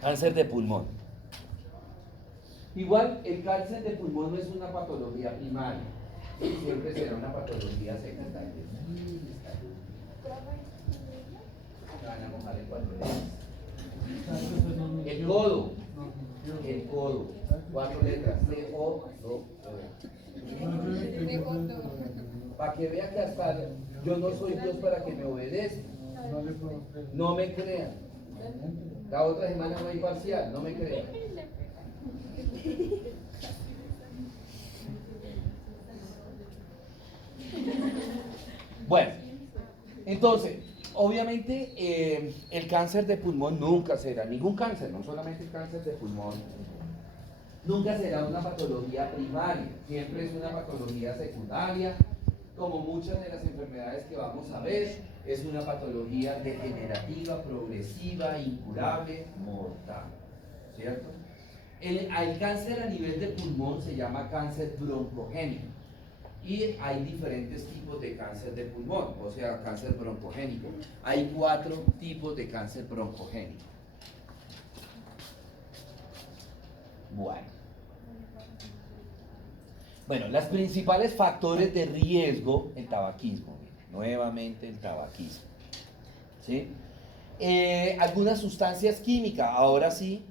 Cáncer de pulmón. Igual, el cáncer de pulmón no es una patología primaria, siempre será una patología secundaria. Van a mojar el cuatro letras. El codo, 4 letras, C-O-D-O. Para que vea que hasta yo no soy Dios para que me obedezcan. No me crean. La otra semana voy parcial, no me crean. Bueno, entonces, obviamente el cáncer de pulmón nunca será, ningún cáncer, no solamente el cáncer de pulmón, nunca será una patología primaria, siempre es una patología secundaria, como muchas de las enfermedades que vamos a ver, es una patología degenerativa, progresiva, incurable, mortal, ¿cierto? El cáncer a nivel de pulmón se llama cáncer broncogénico. Y hay diferentes tipos de cáncer de pulmón, o sea, cáncer broncogénico. Hay 4 tipos de cáncer broncogénico. Bueno, los principales factores de riesgo, el tabaquismo, nuevamente el tabaquismo. ¿Sí? Algunas sustancias químicas, ahora sí,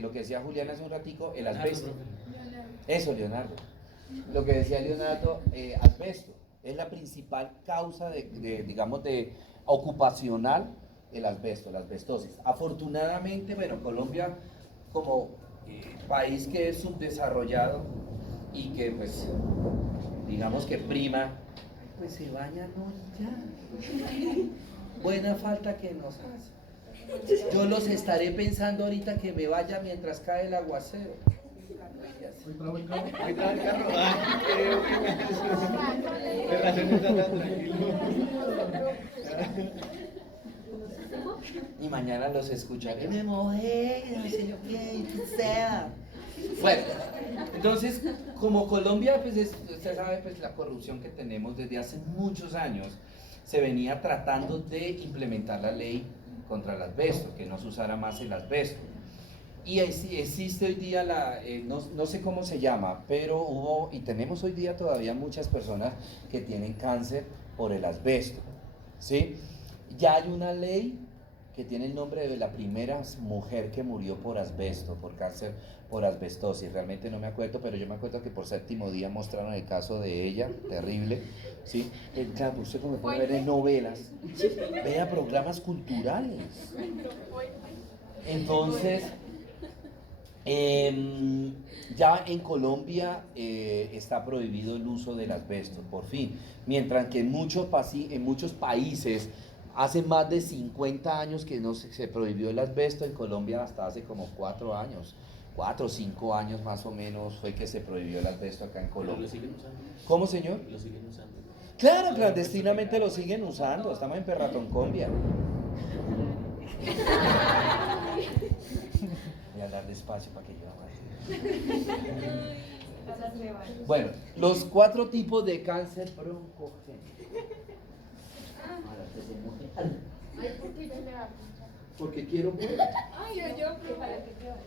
lo que decía Julián hace un ratico, el asbesto. Eso, Leonardo. Lo que decía Leonardo, asbesto, es la principal causa digamos, de ocupacional, el asbesto, la asbestosis. Afortunadamente, bueno, Colombia como país que es subdesarrollado y que pues, digamos que prima, pues se bañan ya. Buena falta que nos hace. Yo los estaré pensando ahorita que me vaya mientras cae el aguacero. Hoy trajo el carro. Ah, relaciones tan tranquilo. Y mañana los escucharé. Me mojé, no sé yo qué, sea. Bueno, entonces, como Colombia, pues usted sabe, pues la corrupción que tenemos desde hace muchos años, se venía tratando de implementar la ley contra el asbesto, que no se usara más el asbesto. Y existe hoy día no sé cómo se llama, pero hubo y tenemos hoy día todavía muchas personas que tienen cáncer por el asbesto, ¿sí? Ya hay una ley que tiene el nombre de la primera mujer que murió por asbesto, por cáncer por asbestosis. Realmente no me acuerdo, pero yo me acuerdo que por séptimo día mostraron el caso de ella, terrible, ¿sí? Claro, usted como puede ver en novelas, vea programas culturales. Entonces, ya en Colombia está prohibido el uso del asbesto, por fin. Mientras que en muchos países hace más de 50 años que no se prohibió el asbesto, en Colombia hasta hace como 4 años. 4 o 5 años más o menos fue que se prohibió el asbesto acá en Colombia. ¿Lo siguen usando? ¿Cómo, señor? ¿Lo siguen usando? Claro, clandestinamente lo siguen usando. Estamos en Perratoncombia. Voy a hablar despacio para que yo aguante. Bueno, los 4 tipos de cáncer broncogénico. Ay, ¿por qué yo le hago? Porque quiero ver. Ay, yo, para que te vaya.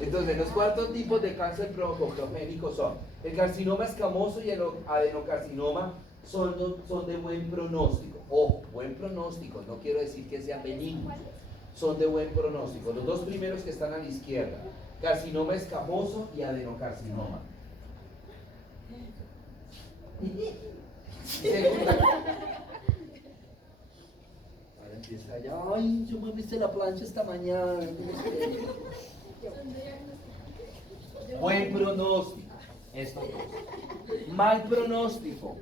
Entonces, los 4 tipos de cáncer broncogénico son el carcinoma escamoso y el adenocarcinoma son de buen pronóstico. Ojo, buen pronóstico, no quiero decir que sean benignos, son de buen pronóstico. Los 2 primeros que están a la izquierda, carcinoma escamoso y adenocarcinoma. Ahora empieza ya, ay, yo me viste la plancha esta mañana. Buen pronóstico, esto. Mal pronóstico,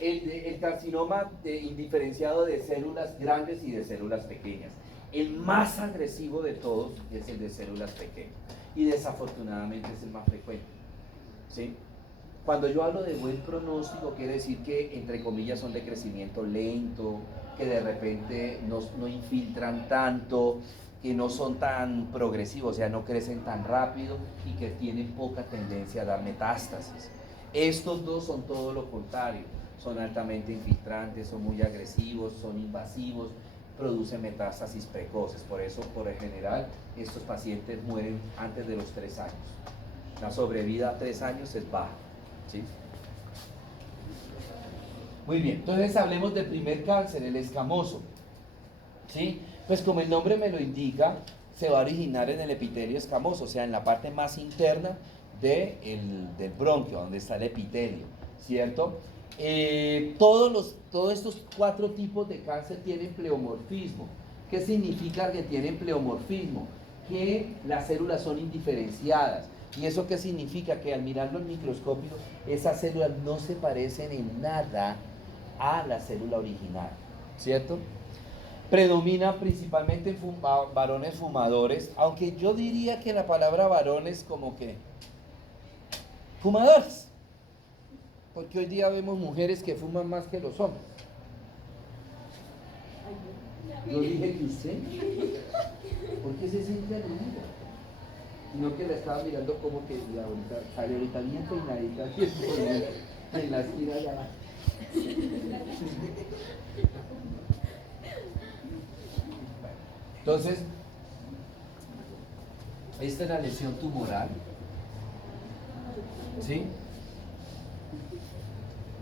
el carcinoma indiferenciado de células grandes y de células pequeñas. El más agresivo de todos es el de células pequeñas y desafortunadamente es el más frecuente, ¿sí? Cuando yo hablo de buen pronóstico quiere decir que entre comillas son de crecimiento lento, que de repente no infiltran tanto, que no son tan progresivos, o sea, no crecen tan rápido y que tienen poca tendencia a dar metástasis. Estos 2 son todo lo contrario, son altamente infiltrantes, son muy agresivos, son invasivos produce metástasis precoces. Por eso, por lo general, estos pacientes mueren antes de los 3 años. La sobrevida a 3 años es baja, ¿sí? Muy bien, entonces hablemos del primer cáncer, el escamoso, ¿sí? Pues como el nombre me lo indica, se va a originar en el epitelio escamoso, o sea, en la parte más interna del bronquio, donde está el epitelio, ¿cierto? Todos estos 4 tipos de cáncer tienen pleomorfismo. ¿Qué significa que tienen pleomorfismo? Que las células son indiferenciadas. ¿Y eso qué significa? Que al mirarlo en microscopio, esas células no se parecen en nada a la célula original, ¿cierto? Predomina principalmente en varones fumadores, aunque yo diría que la palabra varones como que fumadores, porque hoy día vemos mujeres que fuman más que los hombres. Yo dije que usted, ¿por qué se siente aludido? Sino que la estaba mirando como que y ahorita sale ahorita bien peinadita en la esquina de abajo. Entonces, esta es la lesión tumoral, ¿sí?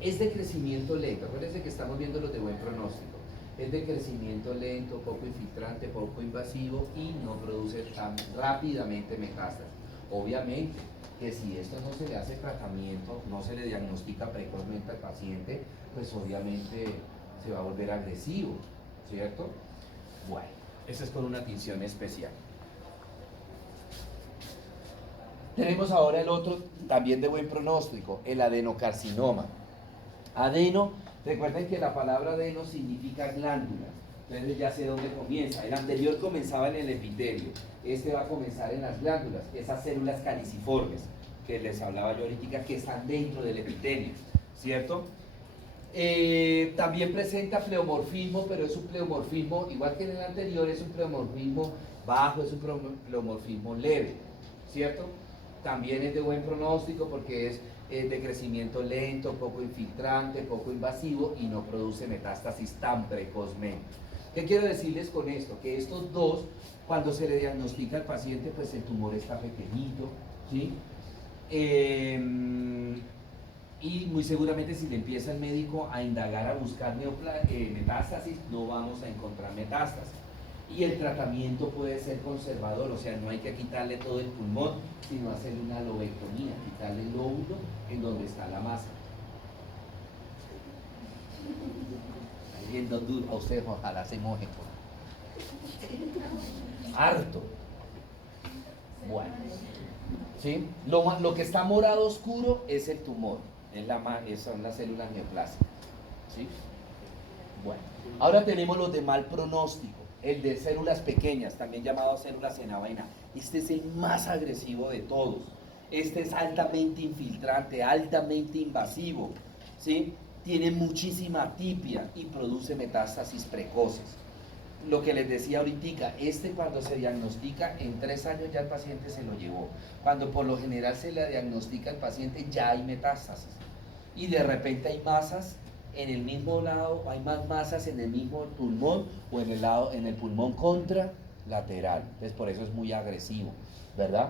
Es de crecimiento lento. Acuérdense que estamos viendo los de buen pronóstico. Es de crecimiento lento, poco infiltrante, poco invasivo y no produce tan rápidamente metástasis. Obviamente que si esto no se le hace tratamiento, no se le diagnostica precozmente al paciente, pues obviamente se va a volver agresivo, ¿cierto? Bueno, eso es con una atención especial. Tenemos ahora el otro, también de buen pronóstico, el adenocarcinoma. Adeno, recuerden que la palabra adeno significa glándula, entonces ya sé dónde comienza. El anterior comenzaba en el epitelio, este va a comenzar en las glándulas, esas células caliciformes que les hablaba yo ahorita, que están dentro del epitelio, ¿cierto? También presenta pleomorfismo, pero es un pleomorfismo, igual que en el anterior, es un pleomorfismo bajo, es un pleomorfismo leve, ¿cierto? También es de buen pronóstico porque es de crecimiento lento, poco infiltrante, poco invasivo y no produce metástasis tan precozmente. ¿Qué quiero decirles con esto? Que estos dos, cuando se le diagnostica al paciente, pues el tumor está pequeñito, ¿sí? Y muy seguramente si le empieza el médico a indagar, a buscar metástasis, no vamos a encontrar metástasis. Y el tratamiento puede ser conservador, o sea, no hay que quitarle todo el pulmón, sino hacerle una lobectomía, quitarle el lóbulo en donde está la masa. Ahí en donde a usted ojalá se moje. Harto. Bueno, ¿sí? Lo que está morado oscuro es el tumor, son las células neoplásicas, ¿sí? Bueno, ahora tenemos los de mal pronóstico. El de células pequeñas, también llamado células en avena. Este es el más agresivo de todos. Este es altamente infiltrante, altamente invasivo, ¿sí? Tiene muchísima atipia y produce metástasis precoces. Lo que les decía ahorita, cuando se diagnostica, en 3 años ya el paciente se lo llevó. Cuando por lo general se le diagnostica al paciente, ya hay metástasis. Y de repente hay masas en el mismo lado, hay más masas en el mismo pulmón o en el pulmón contralateral. Entonces por eso es muy agresivo, ¿verdad?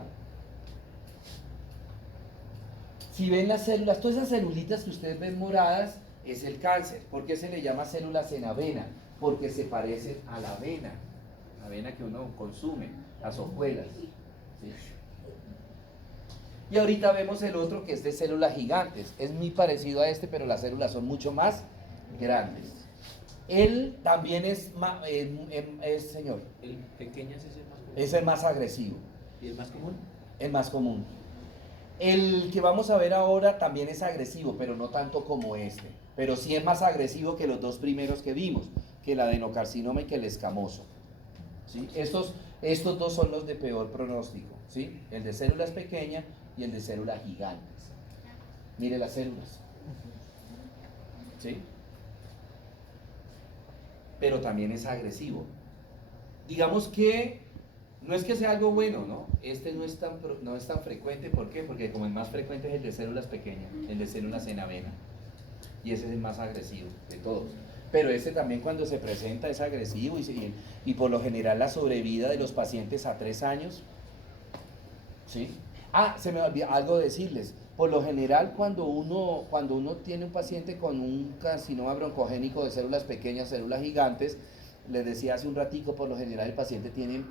Si ven las células, todas esas celulitas que ustedes ven moradas, es el cáncer. ¿Por qué se le llama células en avena? Porque se parecen a la avena que uno consume, las hojuelas, ¿sí? Y ahorita vemos el otro que es de células gigantes. Es muy parecido a este, pero las células son mucho más grandes. Él también es señor. ¿El pequeño es el más común? Es el más agresivo. ¿Y el más común? El más común. El que vamos a ver ahora también es agresivo, pero no tanto como este. Pero sí es más agresivo que los 2 primeros que vimos, que el adenocarcinoma y que el escamoso, ¿sí? Estos 2 son los de peor pronóstico, ¿sí? El de células pequeñas y el de células gigantes. Mire las células, ¿sí? Pero también es agresivo. Digamos que no es que sea algo bueno, ¿no? Este no es tan frecuente. ¿Por qué? Porque como el más frecuente es el de células pequeñas, el de células en avena. Y ese es el más agresivo de todos. pero ese también cuando se presenta es agresivo y por lo general la sobrevida de los pacientes a 3 años, ¿sí? Ah, se me olvidó algo decirles. Por lo general, cuando uno tiene un paciente con un carcinoma broncogénico de células pequeñas, células gigantes, les decía hace un ratico, por lo general el paciente tiene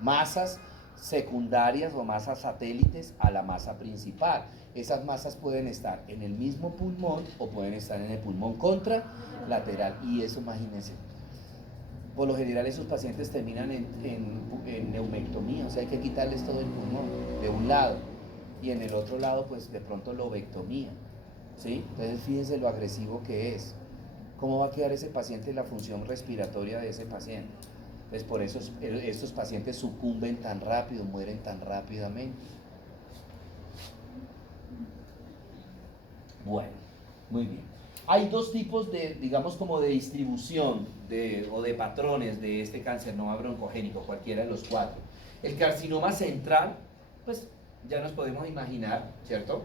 masas secundarias o masas satélites a la masa principal. Esas masas pueden estar en el mismo pulmón o pueden estar en el pulmón contralateral. Y eso, imagínense, por lo general esos pacientes terminan en neumectomía, o sea, hay que quitarles todo el pulmón de un lado y en el otro lado pues de pronto lobectomía, ¿sí? Entonces fíjense lo agresivo que es. ¿Cómo va a quedar ese paciente, la función respiratoria de ese paciente? Pues por eso estos pacientes sucumben tan rápido, mueren tan rápidamente. Bueno, muy bien. Hay dos tipos de, digamos, como de distribución o de patrones de este carcinoma broncogénico, cualquiera de los 4. El carcinoma central, pues ya nos podemos imaginar, ¿cierto?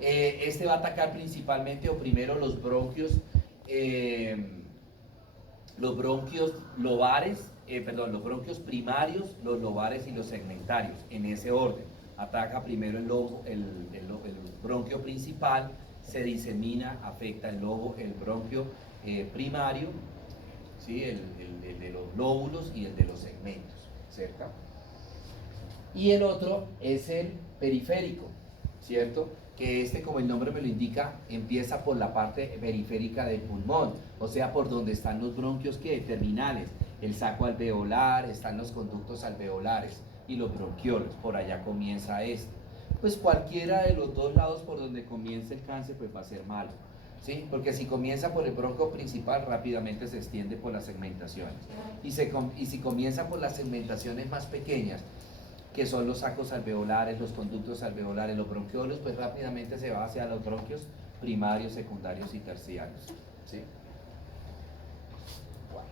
Este va a atacar principalmente o primero los bronquios lobares, los bronquios primarios, los lobares y los segmentarios, en ese orden. Ataca primero el bronquio principal, se disemina, afecta el bronquio primario, ¿sí? el de los lóbulos y el de los segmentos, ¿cerca? Y el otro es el periférico, ¿cierto? Que como el nombre me lo indica, empieza por la parte periférica del pulmón, o sea, por donde están los bronquios terminales, el saco alveolar, están los conductos alveolares y los bronquiolos, por allá comienza Pues cualquiera de los dos lados por donde comience el cáncer pues va a ser malo, ¿sí? Porque si comienza por el bronquio principal, rápidamente se extiende por las segmentaciones. Y si comienza por las segmentaciones más pequeñas, que son los sacos alveolares, los conductos alveolares, los bronquiolos, pues rápidamente se va hacia los bronquios primarios, secundarios y terciarios, ¿sí? Bueno.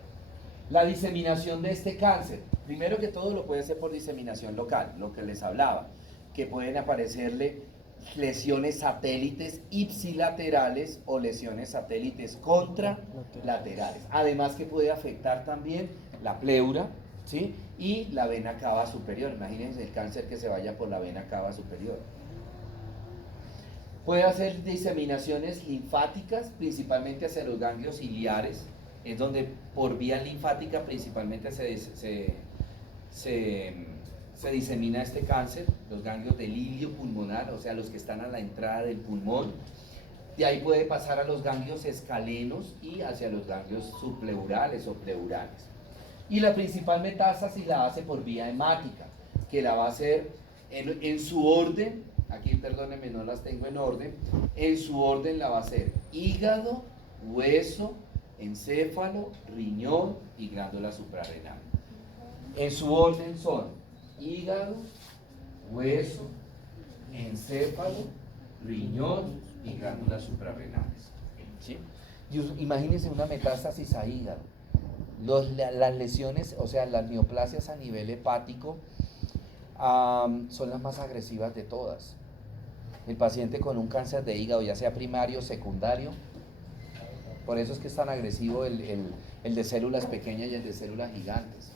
La diseminación de este cáncer, primero que todo lo puede hacer por diseminación local, lo que les hablaba, que pueden aparecerle lesiones satélites ipsilaterales o lesiones satélites contralaterales, además que puede afectar también la pleura, ¿sí? Y la vena cava superior. Imagínense el cáncer que se vaya por la vena cava superior. Puede hacer diseminaciones linfáticas, principalmente hacia los ganglios ciliares, es donde por vía linfática principalmente se disemina este cáncer, los ganglios del ilio pulmonar, o sea, los que están a la entrada del pulmón. De ahí puede pasar a los ganglios escalenos y hacia los ganglios subpleurales o pleurales. Y la principal metástasis la hace por vía hemática, que la va a hacer en su orden, aquí perdónenme, no las tengo en orden, en su orden la va a hacer hígado, hueso, encéfalo, riñón y glándula suprarrenal. En su orden son hígado, hueso, encéfalo, riñón y glándulas suprarrenales, ¿sí? Imagínense una metástasis a hígado. Las lesiones, o sea, las neoplasias a nivel hepático son las más agresivas de todas. El paciente con un cáncer de hígado, ya sea primario o secundario, por eso es que es tan agresivo el de células pequeñas y el de células gigantes.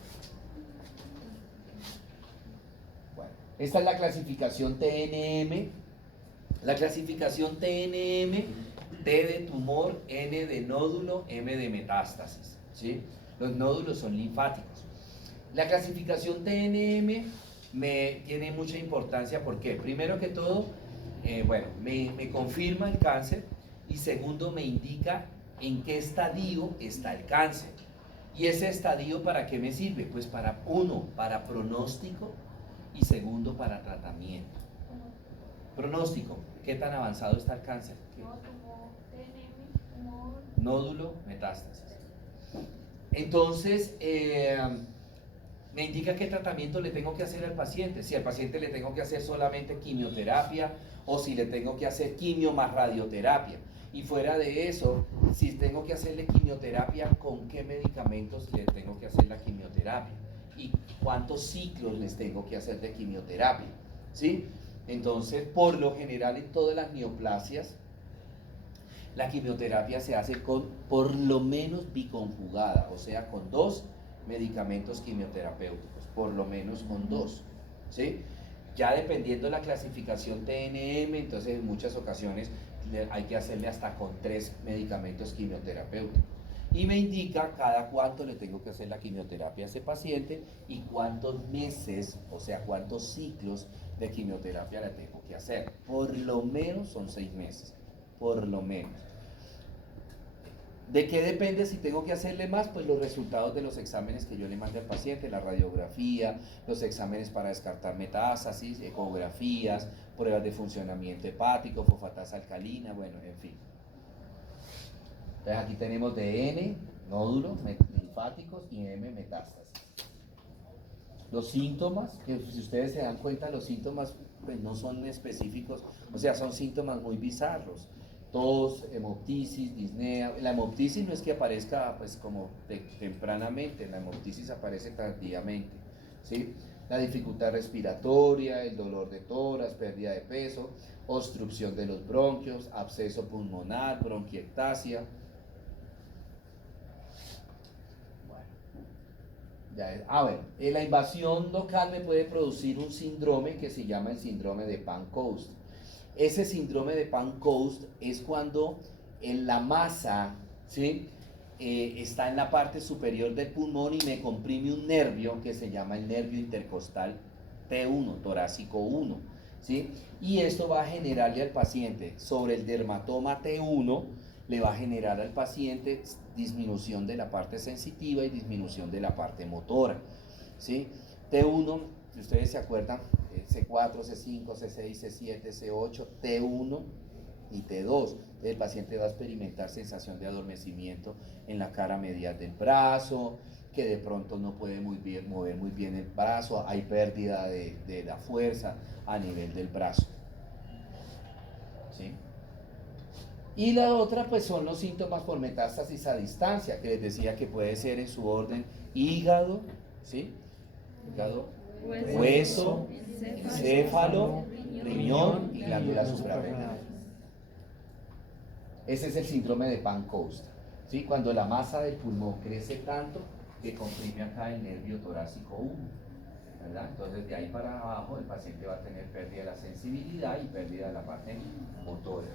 Bueno, esta es la clasificación TNM. La clasificación TNM, T de tumor, N de nódulo, M de metástasis, ¿sí? Los nódulos son linfáticos. La clasificación TNM tiene mucha importancia porque, primero que todo, me confirma el cáncer y segundo, me indica en qué estadio está el cáncer. ¿Y ese estadio para qué me sirve? Pues para pronóstico y segundo, para tratamiento. Pronóstico, ¿qué tan avanzado está el cáncer? Nódulo, metástasis. Entonces, me indica qué tratamiento le tengo que hacer al paciente. Si al paciente le tengo que hacer solamente quimioterapia o si le tengo que hacer quimio más radioterapia. Y fuera de eso, si tengo que hacerle quimioterapia, ¿con qué medicamentos le tengo que hacer la quimioterapia? ¿Y cuántos ciclos les tengo que hacer de quimioterapia? ¿Sí? Entonces, por lo general en todas las neoplasias, La quimioterapia se hace con por lo menos biconjugada, o sea, con 2 medicamentos quimioterapéuticos, por lo menos con 2, ¿sí? Ya dependiendo de la clasificación TNM, entonces en muchas ocasiones hay que hacerle hasta con 3 medicamentos quimioterapéuticos. Y me indica cada cuánto le tengo que hacer la quimioterapia a ese paciente y cuántos meses, o sea, cuántos ciclos de quimioterapia le tengo que hacer. Por lo menos son 6 meses, por lo menos. ¿De qué depende si tengo que hacerle más? Pues los resultados de los exámenes que yo le mande al paciente, la radiografía, los exámenes para descartar metástasis, ecografías, pruebas de funcionamiento hepático, fosfatasa alcalina, bueno, en fin. Entonces aquí tenemos de N, nódulos linfáticos, y M, metástasis. Los síntomas, que si ustedes se dan cuenta, los síntomas pues, no son específicos, o sea, son síntomas muy bizarros. Tos, hemoptisis, disnea. La hemoptisis no es que aparezca pues como tempranamente, la hemoptisis aparece tardíamente, ¿sí? La dificultad respiratoria, el dolor de tórax, pérdida de peso, obstrucción de los bronquios, absceso pulmonar, bronquiectasia. Bueno, la invasión local me puede producir un síndrome que se llama el síndrome de Pancoast. Ese síndrome de Pancoast es cuando la masa, ¿sí? Está en la parte superior del pulmón y me comprime un nervio que se llama el nervio intercostal T1, torácico 1, ¿sí? Y esto va a generarle al paciente sobre el dermatoma T1, le va a generar al paciente disminución de la parte sensitiva y disminución de la parte motora, ¿sí? T1, si ustedes se acuerdan, C4, C5, C6, C7, C8, T1 y T2. El paciente va a experimentar sensación de adormecimiento en la cara medial del brazo, que de pronto no puede mover muy bien el brazo, hay pérdida de la fuerza a nivel del brazo, ¿sí? Y la otra pues son los síntomas por metástasis a distancia, que les decía que puede ser en su orden hígado, ¿sí? Hígado, hueso, encéfalo, riñón y glándula suprarrenal. Ese es el síndrome de Pancoast, ¿sí? Cuando la masa del pulmón crece tanto que comprime acá el nervio torácico 1, ¿verdad? Entonces de ahí para abajo el paciente va a tener pérdida de la sensibilidad y pérdida de la parte motora.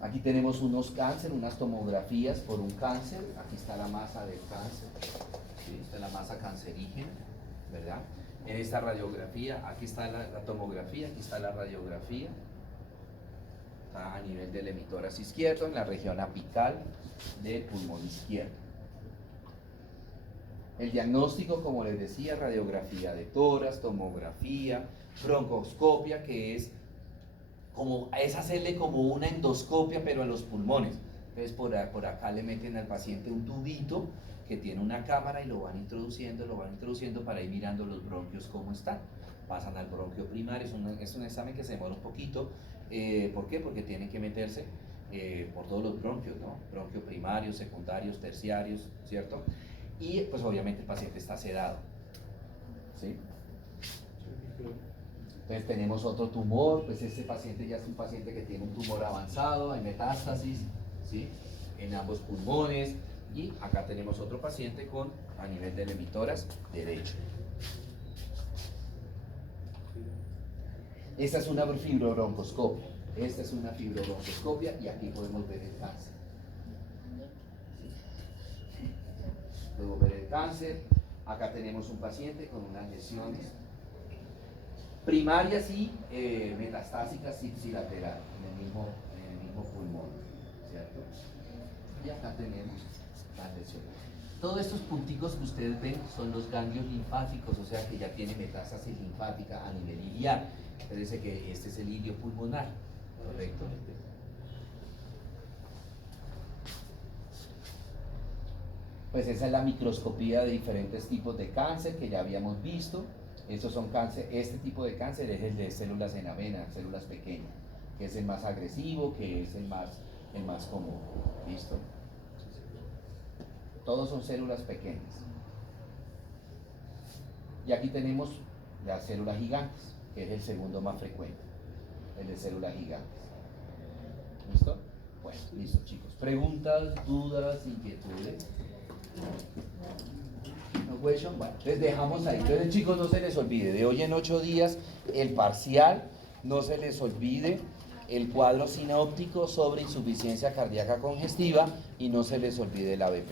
Aquí tenemos unos cánceres, unas tomografías por un cáncer. Aquí está la masa del cáncer, ¿sí? Esta es la masa cancerígena, ¿verdad? En esta radiografía, aquí está la tomografía, aquí está la radiografía. Está a nivel del hemitórax izquierdo, en la región apical del pulmón izquierdo. El diagnóstico, como les decía, radiografía de tórax, tomografía, broncoscopia, que es hacerle como una endoscopia pero a los pulmones. Entonces por acá le meten al paciente un tubito que tiene una cámara y lo van introduciendo para ir mirando los bronquios cómo están. Pasan al bronquio primario, es un examen que se demora un poquito. ¿Por qué? Porque tienen que meterse por todos los bronquios, ¿no? Bronquio primarios, secundarios, terciarios, ¿cierto? Y pues obviamente el paciente está sedado, ¿sí? Entonces tenemos otro tumor, pues este paciente ya es un paciente que tiene un tumor avanzado, hay metástasis, ¿sí? En ambos pulmones, y acá tenemos otro paciente a nivel del hemitórax derecho. Esta es una fibrobroncoscopia, y aquí podemos ver el cáncer. Podemos ver el cáncer, acá tenemos un paciente con unas lesiones primarias y metastásicas ipsilateral en el mismo pulmón, ¿cierto? Y acá tenemos las lesiones. Todos estos punticos que ustedes ven son los ganglios linfáticos, o sea que ya tiene metástasis linfática a nivel iliar. Parece que este es el ilio pulmonar, ¿correcto? Pues esa es la microscopía de diferentes tipos de cáncer que ya habíamos visto. Estos son cáncer, este tipo de cáncer es el de células en avena, células pequeñas, que es el más agresivo, que es el más común. ¿Listo? Todos son células pequeñas. Y aquí tenemos las células gigantes, que es el segundo más frecuente. el de células gigantes. ¿Listo? Bueno, listo chicos. ¿Preguntas, dudas, inquietudes? ¿No question? Bueno, les dejamos ahí. Entonces chicos, no se les olvide, de hoy en 8 días el parcial, no se les olvide el cuadro sinóptico sobre insuficiencia cardíaca congestiva y no se les olvide la BP.